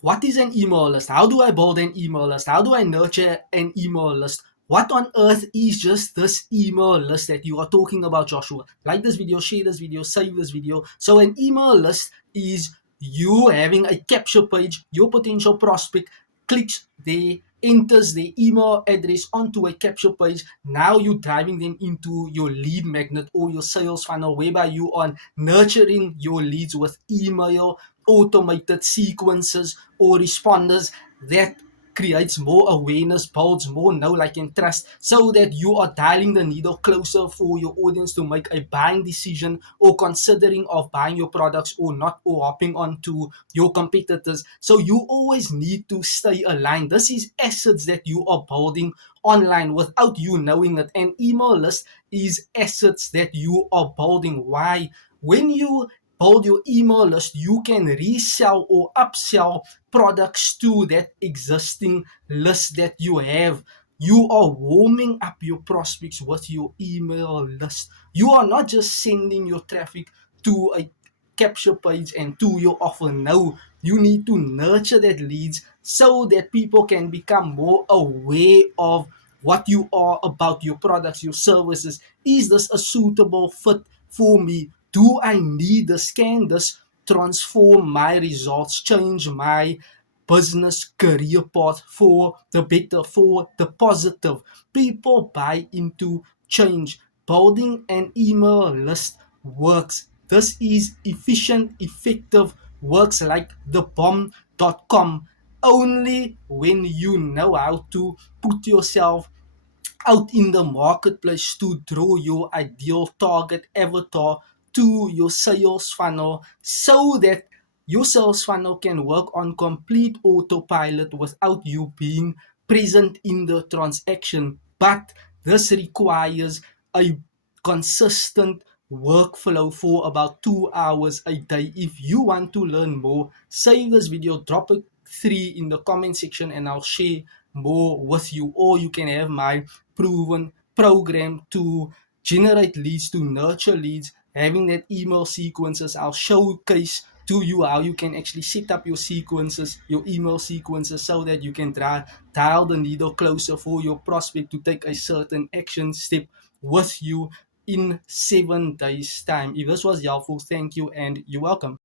What is an email list? How do I build an email list? How do I nurture an email list? What on earth is just this email list that you are talking about, Joshua? Like this video, share this video, save this video. So an email list is you having a capture page. Your potential prospect clicks there, enters their email address onto a capture page. Now you're driving them into your lead magnet or your sales funnel, whereby you are nurturing your leads with email, automated sequences or responders that creates more awareness, builds more know, like, and trust, so that you are dialing the needle closer for your audience to make a buying decision or considering of buying your products or not, or hopping onto your competitors. So you always need to stay aligned. This is assets that you are building online without you knowing it. An email list is assets that you are building. Why? When you build your email list, you can resell or upsell products to that existing list that you have. You are warming up your prospects with your email list. You are not just sending your traffic to a capture page and to your offer. No, you need to nurture that leads so that people can become more aware of what you are about, your products, your services. Is this a suitable fit for me? Do I need this? Can this transform my results, change my business career path for the better, for the positive? People buy into change. Building an email list works. This is efficient, effective, works like the bomb.com. Only when you know how to put yourself out in the marketplace to draw your ideal target avatar to your sales funnel, so that your sales funnel can work on complete autopilot without you being present in the transaction. But this requires a consistent workflow for about 2 hours a day. If you want to learn more, save this video, drop a 3 in the comment section, and I'll share more with you. Or you can have my proven program to generate leads, to nurture leads, having that email sequences. I'll showcase to you how you can actually set up your sequences, your email sequences, so that you can dial the needle closer for your prospect to take a certain action step with you in 7 days time. If this was helpful, thank you and you're welcome.